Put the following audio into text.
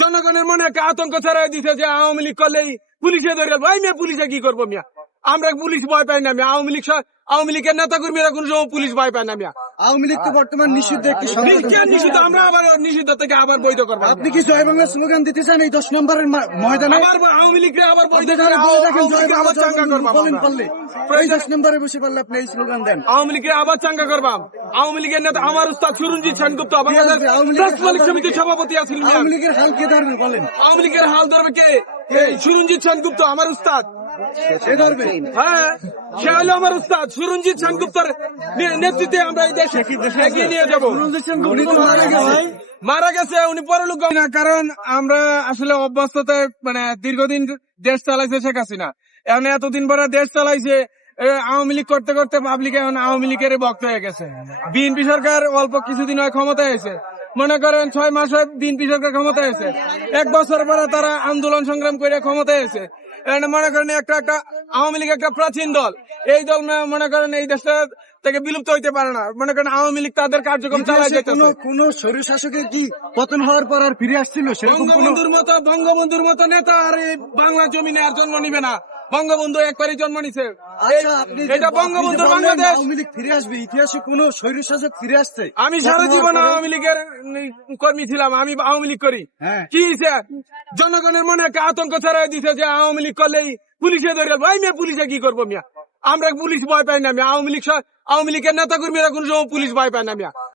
জনগণের মনে একটা আতঙ্ক ছড়াই দিছে যে আওয়ামী লীগ করলেই পুলিশে ধরে ভাই মিয়া পুলিশে কি করবো মিয়া আমরা পুলিশ ভয় পাই না মিয়া আওয়ামী লীগের নেতা কর্মীরা কোন সময় পুলিশ ভয় পায় না মিয়া আওয়ামী লীগ তো বর্তমান নিষিদ্ধ একটি সংগঠন। নিষিদ্ধ আমরা আবার নিষিদ্ধ থেকে আবার বৈধ করবো আপনি কি জয় বাংলা স্লোগান দিতে চান এই 10 নম্বরের ময়দানে? আবার আওয়ামী লীগকে আবার বৈধ আপনি করে তাহলে বলে রাখেন জয় বাংলা আবার চাঙ্গা করবো বলেন পারলে এই 10 নম্বরে বসে পারলে আপনি এই স্লোগান দেন। আওয়ামী লীগের আবার চাঙ্গা করবাম। আওয়ামী লীগের নেতা আমার উস্তাদ সুরঞ্জিত সেনগুপ্ত বাংলাদেশ আওয়ামী লীগের প্রেস মালিক সমিতির সভাপতি আছেন মিয়া। আওয়ামী লীগের হাল কে ধরবেন বলেন? আওয়ামী লীগের হাল ধরবে কে? সুরঞ্জিত সেনগুপ্ত আমার উস্তাদ। সে ধরবে? হ্যাঁ, সে হলো আমার উস্তাদ। সুরঞ্জিত সেনগুপ্তর নেতৃত্বে আমরা এই দেশে এগিয়ে নিয়ে যাবো। উনি তো মারা গেছে। মারা গেছে, উনি পরলোক না, কারণ আমরা আসলে অভ্যস্ততায় মানে দীর্ঘদিন দেশ চালাইছে শেখ হাসিনা। এখন এতদিন পরে দেশ চালাইছে আওয়ামী লীগ করতে করতে পাবলিক এখন আওয়ামী লীগের ভক্ত হয়ে গেছে। বিএনপি সরকার অল্প কিছুদিন হয় ক্ষমতায় হয়েছে, মনে করেন 6 মাস হয় বিএনপি সরকার ক্ষমতায় হয়েছে, 1 বছর পরে তারা আন্দোলন সংগ্রাম করে ক্ষমতায় হয়েছে। মনে করেন একটা আওয়ামী লীগ একটা প্রাচীন দল, এই দল মনে করেন এই দেশটা থেকে বিলুপ্ত হইতে পারে না। মনে করেন আওয়ামী লীগ তাদের কার্যক্রম চালাই যেতে। কোন স্বৈর শাসকের কি পতন হওয়ার পর আর ফিরে আসছিল সেরকম কোন? বঙ্গবন্ধুর মতো নেতা আর এই বাংলা জমিনে আর জন্ম নিবে না। বঙ্গবন্ধু একবারই জন্ম নিছে। এটা বঙ্গবন্ধুর বাংলাদেশ। আওয়ামী লীগ ফিরে আসবে, ইতিহাসে কোন স্বৈর শাসক ফিরে আসছে? আমি সারা জীবন আওয়ামী লীগের কর্মী ছিলাম, আমি আওয়ামী লীগ করি। হ্যাঁ। কি হইছে? জনগণের মনে একটা আতঙ্ক ছড়াই দিছে যে আওয়ামী লীগ করলেই পুলিশে ধরে ভাই মিয়া পুলিশে কি করবো মিয়া আমরা পুলিশ ভয় পাই না মিয়া আওয়ামী লীগের নেতা কর্মীরা কোন সময় পুলিশ ভয় পায় না মিয়া।